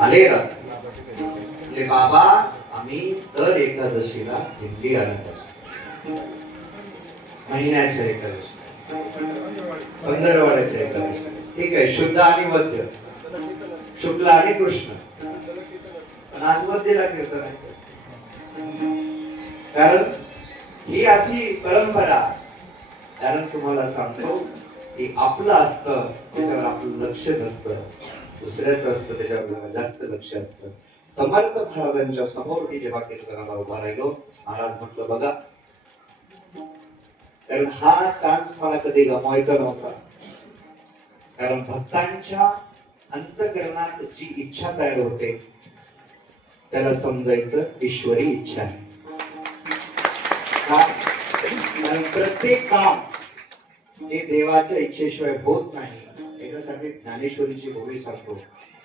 आले का? म्हणजे बाबा आम्ही दर एकादशीला दिल्ली आणत महिन्याच्या एकादशी पंधरवाड्याच्या एकादशी ठीक आहे शुद्ध आणि वद्य शुक्ल आणि कृष्ण. पण आज वद्यला कीर्तन आहे. कारण ही अशी परंपरा कारण तुम्हाला सांगतो की आपलं असतं त्याच्यावर आपलं लक्ष नसतं. दुसऱ्याचं असतं त्याच्यावर जास्त लक्ष असतं. समर्थ महाराजांच्या समोर मी जेव्हा कीर्तनाला उभा राहिलो महाराज म्हटलं बघा कारण हा चान्स मला कधी गमवायचा नव्हता. कारण भक्तांच्या अंतकरणात जी इच्छा तयार होते त्याला समजायचं ईश्वरी इच्छा आहे. प्रत्येक काम हे देवाच्या इच्छेशिवाय होत नाही. त्याच्यासाठी ज्ञानेश्वरीची भूमी सांगतो.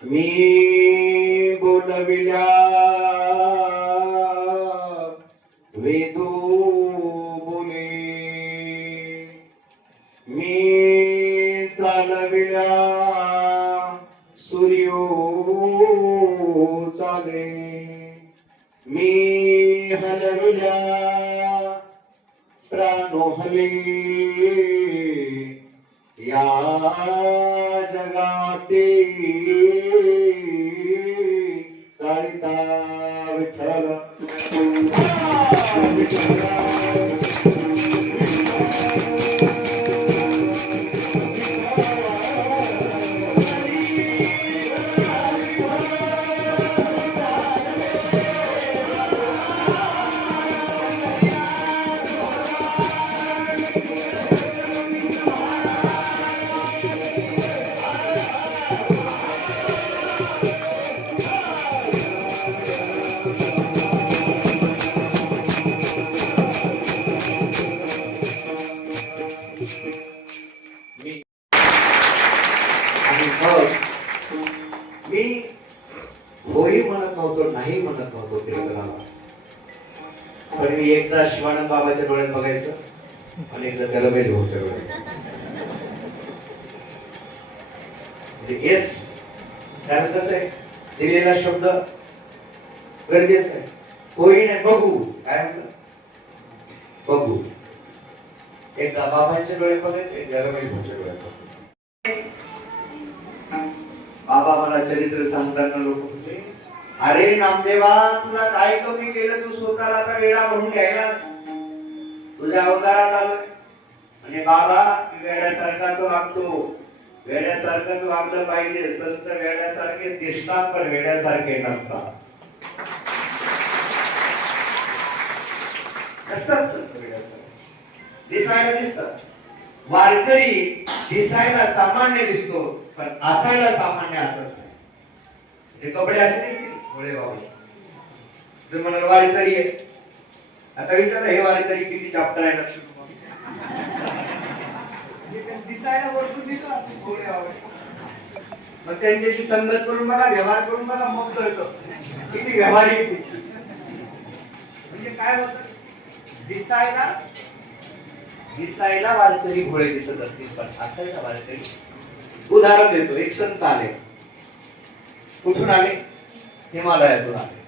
मी बोलविल्या वेदो बोले. मी चालविल्या सूर्यो चाले. मी हलविल्या प्राणो हले. या जगाते चालिता विठ्ठल मी मग मी होई म्हणत नव्हतो नाही म्हणत नव्हतो कीर्तनाला पण मी एकदा शिवानंद बाबाच्या डोळ्यात बघायचं आणि एकदा त्याला बैल भाऊच्या डोळ्यात. म्हणजे येस कारण कसं आहे दिलेला शब्द गरजेचा आहे. होई नाही बघू. काय म्हणलं? बघू. एकदा बाबांच्या डोळ्यात बघायचं एकदा रमेश भाऊच्या डोळ्यात बघायचं. बाबा मला चरित्र सांगताना लोक अरे नामदेवा तुला काय कमी केलं? तू स्वतःला आता वेळा म्हणून घ्यायलास. तुझ्या अवतारात आलोय. आणि बाबा वेड्यासारखाच वागतो. वेड्यासारखंच वागलं पाहिजे. संत वेड्यासारखे दिसतात पण वेड्यासारखे नसतात. नसतात संत वेड्यासारखे. दिसायला दिसतात. वारकरी दिसायला सामान्य दिसतो. पण असायला सामान्य असत नाही. ते कपडे असे दिसतील भोळे बाबा तुम्ही म्हणाल वारकरी आहे. आता विचारलं हे वारकरी किती चाप्टर आहे लक्ष दिसायला वरतून दिसत असेल भोळे बाबा मग त्यांच्याशी संगत करून बघा व्यवहार करून बघा मग कळतं. किती व्यवहारी किती म्हणजे काय होत? दिसायला दिसायला वारकरी भोळे दिसत असतील पण असायला वारकरी उदाहरण देतो एक संत आले कुठून आले? हिमालयातून आले.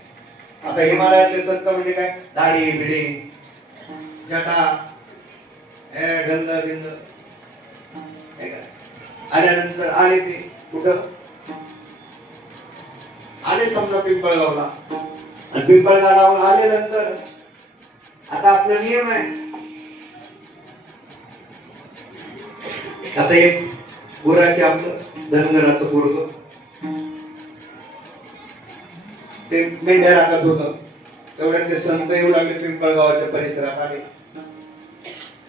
आता हिमालयातले संत म्हणजे काय? दाढी बिडी जटा गंध बिंद आल्यानंतर आले ते कुठं? आले समजा पिंपळगावला. आणि पिंपळगावला आल्यानंतर आता आपला नियम आहे. आता एक गुराचे आपलं धनगराचं पोरग ते मेंढ्या राखत होत. तेवढ्या ते संत येऊ लागले पिंपळगावाच्या परिसरात आले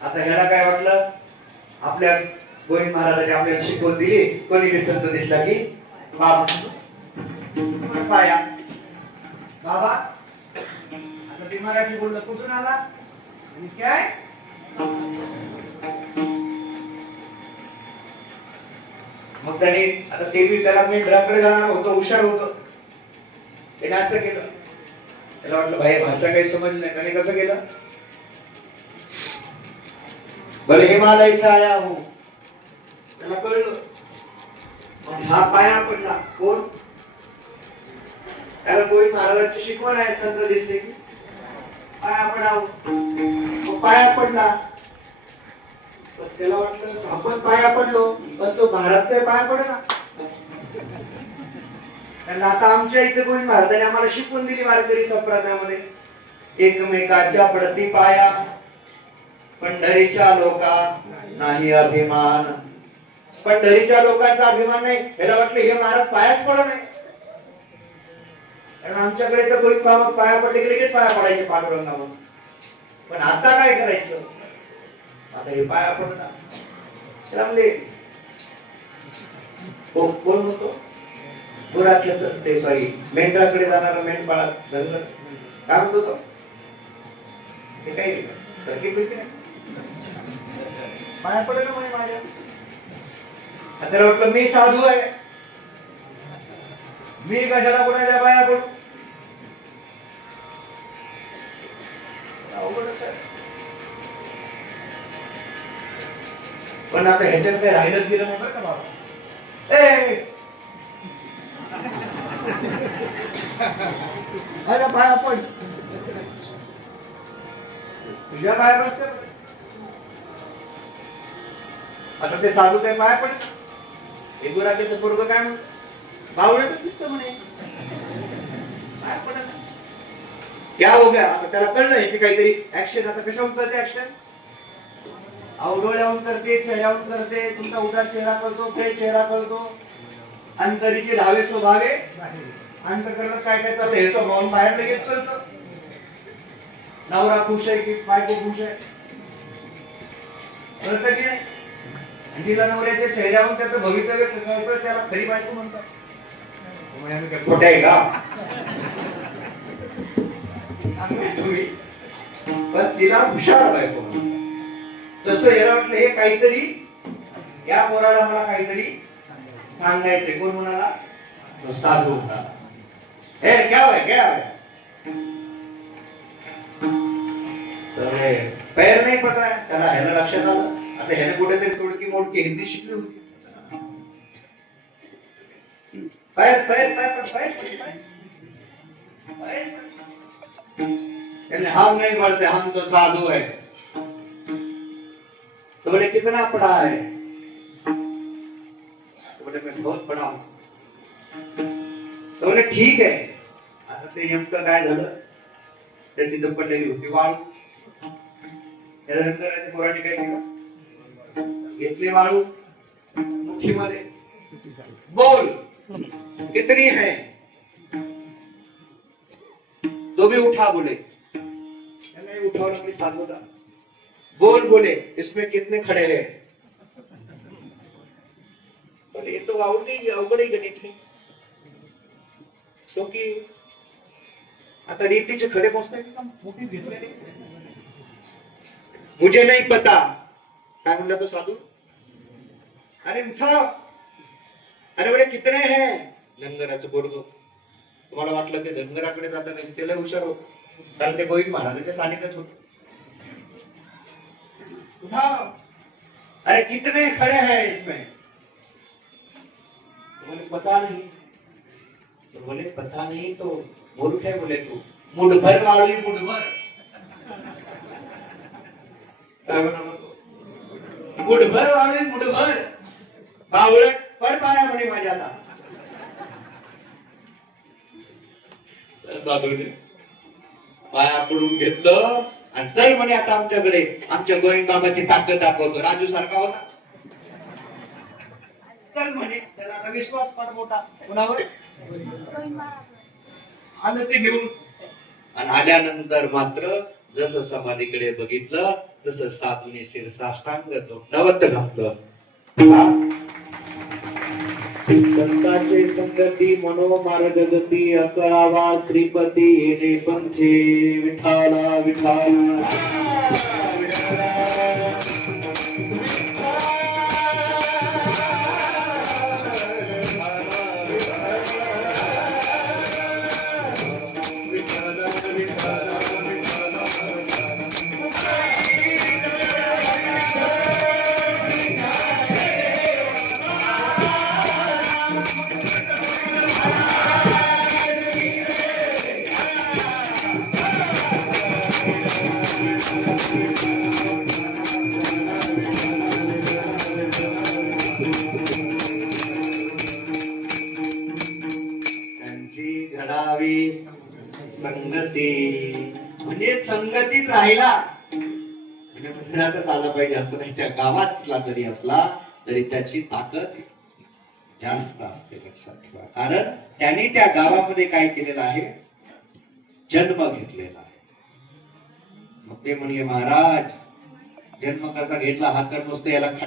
आता ह्याला काय वाटलं? आपल्या गोविंद महाराजांनी आपल्याला शिकवण दिली. कोणी बी संत दिसला की? बाबा. पाया. बाबा. आता ते मराठी बोललं कुठून आला? आणि काय? मग त्याने आता ते बी त्याला मेंढराकडे जाणार होतं हुशार होतो. त्याने असं केलं. त्याला वाटलं भाई भाषा काही समज नाही. त्याने कसं केलं? भले हिमालय से आया हो. त्याला कळलं. मग हा पाया पडला. कोण? त्याला गोविंद महाराजांची शिकवण आहे संत दिसले की? पाया पडाव. पाया पडला. त्याला वाटलं आपण पाया पडलो पण तो महाराज काय पाया पडला? कारण आता आमच्या इथे कोणी भारताने आम्हाला शिकवून दिली वारकरी संप्रदायामध्ये. एकमेकाच्या पडती पाया पंढरीच्या लोका नाही अभिमान. पंढरीच्या लोकांचा अभिमान नाही याला वाटलं हे महाराज पायाच पडत नाही. कारण आमच्याकडे तर कोणी पाया पडले की लगेच पाया पडायचे पांडुरंगावर पण आता काय करायचं? आता हे पाया पडणार त्याला म्हणले को- कोण होतो? गुराख्याच ते सॉरी मेंढराकडे जाणारा मेंढपाळा धनगर. काय म्हणतो तो हे काही सरकी नाही. पाया पडेल म्हणे माझ्या? आता त्याला वाटलं मी साधू आहे. मी कशाला कोणाच्या पाया पडू? पण आता ह्याच्यात काही राहिलं गेलं म्हणतात का बाबा? ए! अरे पाया आपण तुझ्या पाया बस कर आता ते साधू काय पाय पण? हे गुरागेचं पोरग काय म्हणत बावळट दिसत म्हणे. पाय पडत त्या हो गया आता त्याला कळलं ह्याची काहीतरी ऍक्शन आता कशाहून करते ऍक्शन अहो डोळ्याहून करते चेहऱ्याहून करते तुमचा उदार चेहरा करतो फ्रेश चेहरा करतो अंतरीचे धावे स्वभावे अंतकरणात काय काय चालतं हे स्वभावून बाहेर लगेच कळतं. नवरा खुश आहे की बायको खुश आहे? कळतं की नाही? तिला नवऱ्याच्या चेहऱ्यावरून त्याचं भवितव्य कळतं त्याला खरी बायको म्हणतात. खोटे आहे का? तुम्ही पण तिला हुशार बायको म्हणतात. तसं याला वाटलं हे काहीतरी या पोराला मला काहीतरी सांगायचंय. कोण म्हणाला? तो साधू होता हे क्या है क्या तर पैर नाही पडलाय त्याला ह्याला लक्षात आलं. आता ह्याने कुठेतरी थोडकी मोडकी हिंदी शिकली होती. पैर पैर पैर पैर पैर हम नहीं पढ़ते हम तो साधु है तो बोले, कितना पढ़ा है? तो बोले, मैं बहुत पढ़ा हूँ। तो बोले, ठीक आता ते मुठीमध्ये बोल, कितनी है? तो भी उठा बोले। त्याने उठावलं आपली साधूला बोल बोले इसमें कितने खड़े हैं बोले ये तो अवघड अवघड ही गणित है। क्योंकि आता रीतीचे खडे पोचताय का मोठी मुझे नहीं पता। काय म्हणला तो साधू। अरे उठा। अरे बडे कितने हैं? धनगराचं बोरग तुम्हाला वाटलं ते धनगराकडे जातात त्याला हुशार होत. कारण ते गोविंद महाराजांच्या सानिध्यात होत. अरे कितने खड़े हैं इसमें? तो बोले, पता नहीं। तो बोले, पता नहीं तो मूर्ख है बोले तू। मुठभर वाळी मुठभर? मुठभर वाळी मुठभर। बावळट पड पाया म्हणे माझ्या आता तर साधूने पाया पडून घेतलं आणि चल म्हणे आता आमच्याकडे. आमच्या गोविंद बाबाची ताकद दाखवतो. राजू सारखा होता. चल म्हणे. त्याला आता विश्वास पण होता कुणावर? आलं ते घेऊन. आणि आल्यानंतर मात्र जसं समाधीकडे बघितलं तसं साधूने शिरसाष्टांग नवत घातलं. संतांचे संगती मनोमार्ग गती अकळावा श्रीपती येणे पंथे विठाला विठाला. संगती. म्हणजे संगतीत राहिला. म्हणजे मंदिरातच आला पाहिजे असं नाही. त्या गावातला जरी असला तरी त्याची ताकद जास्त असते लक्षात ठेवा. कारण त्यांनी त्या गावामध्ये काय केलेलं आहे? जन्म घेतलेला आहे. मग ते म्हणले महाराज जन्म कसा घेतला? हा तर नुसतं याला